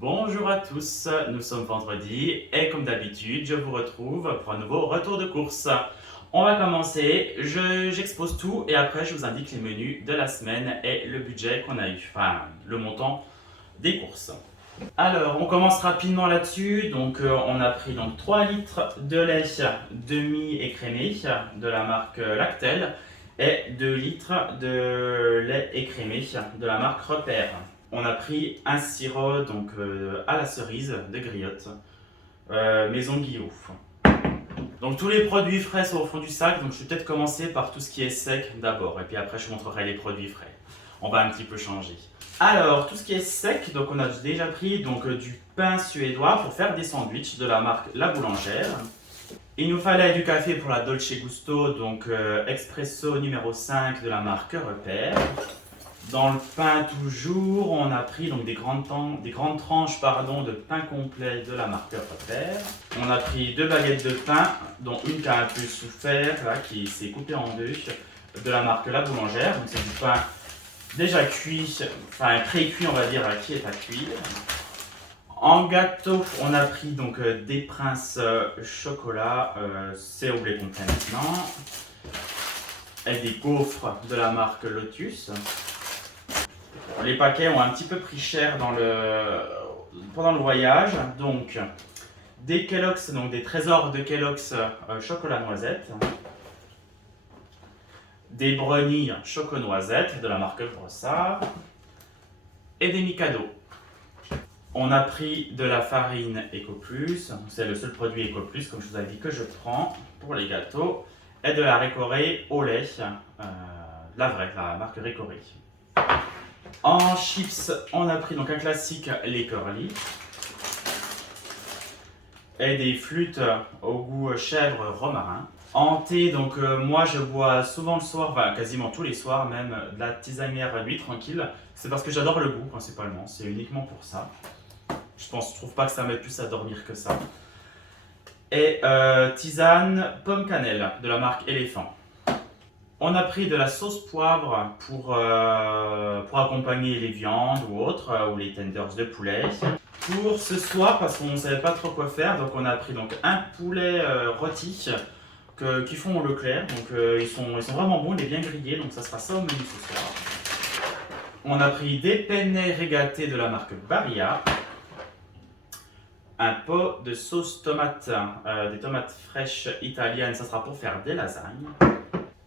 Bonjour à tous, nous sommes vendredi et comme d'habitude, je vous retrouve pour un nouveau retour de course. On va commencer, j'expose tout et après je vous indique les menus de la semaine et le budget qu'on a eu, enfin le montant des courses. Alors, on commence rapidement là-dessus. Donc, on a pris donc 3 litres de lait demi-écrémé de la marque Lactel et 2 litres de lait écrémé de la marque Repère. On a pris un sirop donc, à la cerise de Griotte, Maison Guillaume. Donc tous les produits frais sont au fond du sac, donc je vais peut-être commencer par tout ce qui est sec d'abord, et puis après je montrerai les produits frais. On va un petit peu changer. Alors, tout ce qui est sec, donc on a déjà pris donc, du pain suédois pour faire des sandwichs de la marque La Boulangère. Il nous fallait du café pour la Dolce Gusto, donc Espresso numéro 5 de la marque Repère. Dans le pain toujours, on a pris donc des grandes tranches de pain complet de la marque Repère. On a pris 2 baguettes de pain, dont une qui a un peu souffert, là, qui s'est coupée en deux, de la marque La Boulangère. Donc c'est du pain déjà cuit, enfin pré-cuit on va dire, qui est à cuire. En gâteau, on a pris donc des Princes chocolat, c'est au blé complet maintenant. Et des gaufres de la marque Lotus. Les paquets ont un petit peu pris cher pendant le voyage. Donc, des Kellogg's, donc des trésors de Kellogg's chocolat noisette. Des brownies choco-noisette de la marque Brossard. Et des Mikado. On a pris de la farine EcoPlus. C'est le seul produit EcoPlus, comme je vous avais dit, que je prends pour les gâteaux. Et de la Récoré au lait. La vraie, la marque Récoré. En chips, on a pris donc un classique, les curly. Et des flûtes au goût chèvre romarin. En thé, donc moi je bois souvent le soir, enfin quasiment tous les soirs même, de la tisanière nuit tranquille. C'est parce que j'adore le goût principalement, c'est uniquement pour ça. Je trouve pas que ça m'aide plus à dormir que ça. Et tisane pomme cannelle de la marque Éléphant. On a pris de la sauce poivre pour accompagner les viandes ou autres, ou les tenders de poulet. Pour ce soir, parce qu'on ne savait pas trop quoi faire, donc on a pris donc un poulet rôti qui font au Leclerc. Donc ils sont vraiment bons, il est bien grillé, donc ça sera ça au menu ce soir. On a pris des penne régatés de la marque Barilla. Un pot de sauce tomate, des tomates fraîches italiennes, ça sera pour faire des lasagnes.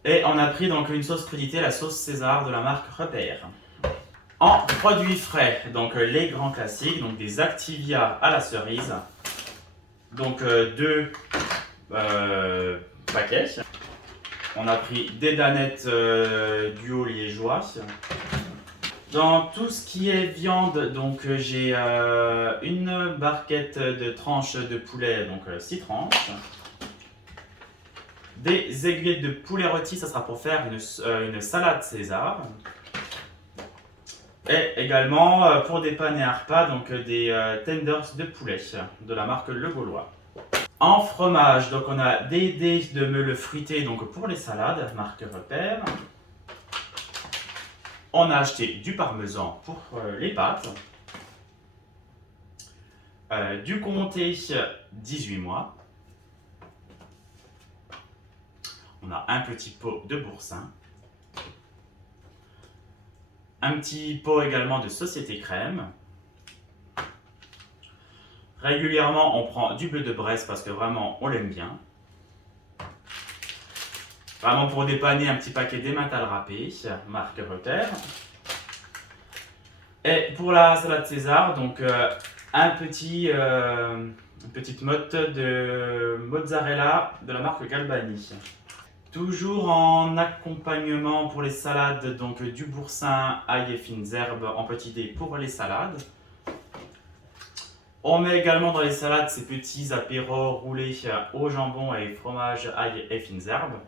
Et on a pris donc une sauce crudité, la sauce César de la marque Repère. En produits frais, donc les grands classiques, donc des Activia à la cerise, donc 2 paquets. On a pris des danettes duo liégeois. Dans tout ce qui est viande, donc j'ai une barquette de tranches de poulet, donc 6 tranches. Des aiguillettes de poulet rôti, ça sera pour faire une salade César. Et également pour dépanner un repas, donc des tenders de poulet de la marque Le Gaulois. En fromage, donc on a des dés de meules fruitées donc pour les salades, marque Repère. On a acheté du parmesan pour les pâtes. Du comté 18 mois. On a un petit pot de boursin. Un petit pot également de Société Crème. Régulièrement, on prend du bleu de Bresse parce que vraiment, on l'aime bien. Vraiment pour dépanner un petit paquet d'emmental râpé, marque Repère. Et pour la salade César, donc une petite motte de mozzarella de la marque Galbani. Toujours en accompagnement pour les salades, donc du boursin, ail et fines herbes en petits dés pour les salades. On met également dans les salades ces petits apéros roulés au jambon et fromage, ail et fines herbes.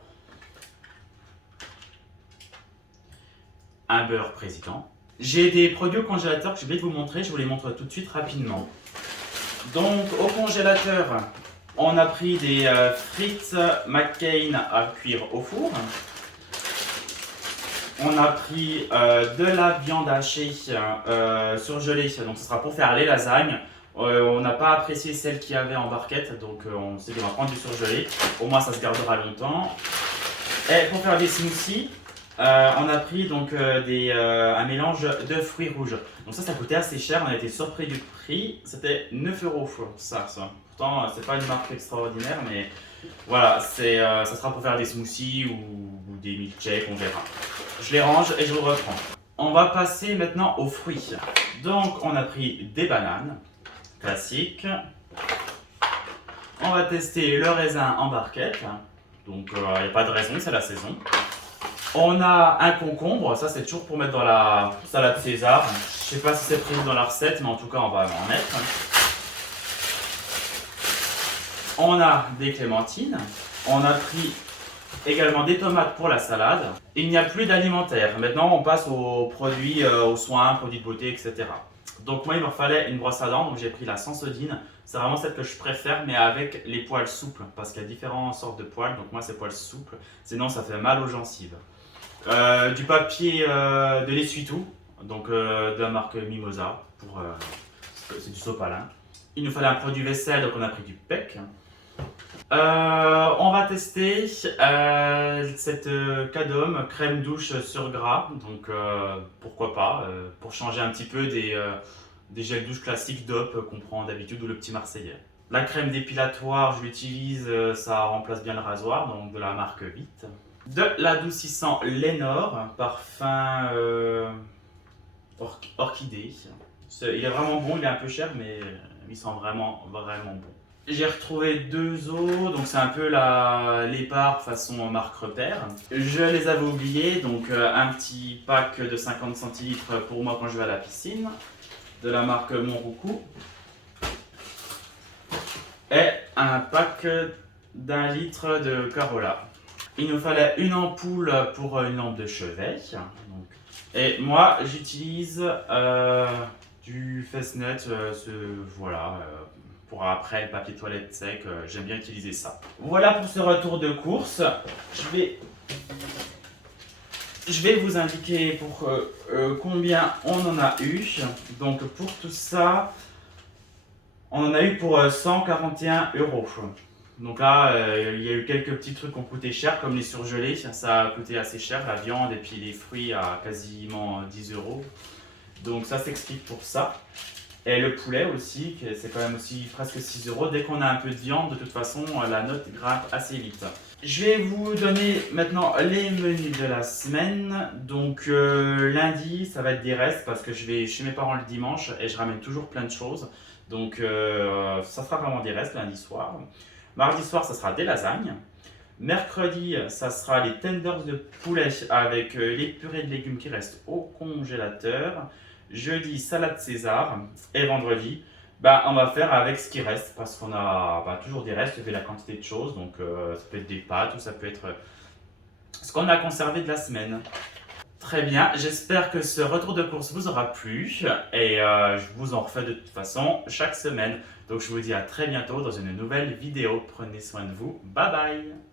Un beurre président. J'ai des produits au congélateur que j'ai oublié de vous montrer, je vous les montre tout de suite rapidement. Donc au congélateur, on a pris des frites McCain à cuire au four. On a pris de la viande hachée surgelée, donc ce sera pour faire les lasagnes. On n'a pas apprécié celle qu'il y avait en barquette, donc on s'est dit on va prendre du surgelé. Au moins ça se gardera longtemps. Et pour faire des smoothies, on a pris donc un mélange de fruits rouges. Donc ça coûtait assez cher, on a été surpris du prix. C'était 9 euros ça. Pourtant, c'est pas une marque extraordinaire, mais voilà, ça sera pour faire des smoothies ou des milkshakes, on verra. Je les range et je vous reprends. On va passer maintenant aux fruits. Donc on a pris des bananes, classiques. On va tester le raisin en barquette. Donc il n'y a pas de raison, c'est la saison. On a un concombre, ça c'est toujours pour mettre dans la salade César. Je sais pas si c'est prévu dans la recette, mais en tout cas on va en mettre. On a des clémentines. On a pris également des tomates pour la salade. Il n'y a plus d'alimentaire. Maintenant on passe aux produits, aux soins, produits de beauté, etc. Donc moi il me fallait une brosse à dents, donc j'ai pris la Sensodyne. C'est vraiment celle que je préfère, mais avec les poils souples, parce qu'il y a différentes sortes de poils, donc moi c'est poils souples, sinon ça fait mal aux gencives. Du papier de l'essuie-tout, donc de la marque Mimosa, c'est du sopalin. Il nous fallait un produit vaisselle, donc on a pris du PEC. On va tester cette Cadom crème douche sur gras, donc pourquoi pas, pour changer un petit peu des gels douche classiques DOP qu'on prend d'habitude ou le petit Marseillais. La crème dépilatoire, je l'utilise, ça remplace bien le rasoir, donc de la marque Vite. De l'adoucissant Lénore, parfum orchidée. Il est vraiment bon, il est un peu cher, mais il sent vraiment bon. J'ai retrouvé 2 eaux, donc c'est un peu l'épar façon marque repère. Je les avais oubliés, donc un petit pack de 50 centilitres pour moi quand je vais à la piscine, de la marque Monroucou. Et un pack d'1 litre de Carola. Il nous fallait une ampoule pour une lampe de chevet. Et moi j'utilise du Festnet, voilà. Pour après le papier toilette sec, j'aime bien utiliser ça. Voilà pour ce retour de course. Je vais vous indiquer pour combien on en a eu. Donc pour tout ça, on en a eu pour 141 euros. Donc là, il y a eu quelques petits trucs qui ont coûté cher, comme les surgelés. Ça a coûté assez cher, la viande et puis les fruits à quasiment 10 euros. Donc ça s'explique pour ça. Et le poulet aussi, c'est quand même aussi presque 6 euros. Dès qu'on a un peu de viande, de toute façon, la note grimpe assez vite. Je vais vous donner maintenant les menus de la semaine. Donc lundi, ça va être des restes parce que je vais chez mes parents le dimanche et je ramène toujours plein de choses. Donc ça sera vraiment des restes lundi soir. Mardi soir, ça sera des lasagnes. Mercredi, ça sera les tenders de poulet avec les purées de légumes qui restent au congélateur. Jeudi, salade César. Et vendredi, on va faire avec ce qui reste parce qu'on a toujours des restes vu la quantité de choses. Donc ça peut être des pâtes ou ça peut être ce qu'on a conservé de la semaine. Très bien, j'espère que ce retour de course vous aura plu et je vous en refais de toute façon chaque semaine. Donc je vous dis à très bientôt dans une nouvelle vidéo. Prenez soin de vous, bye bye.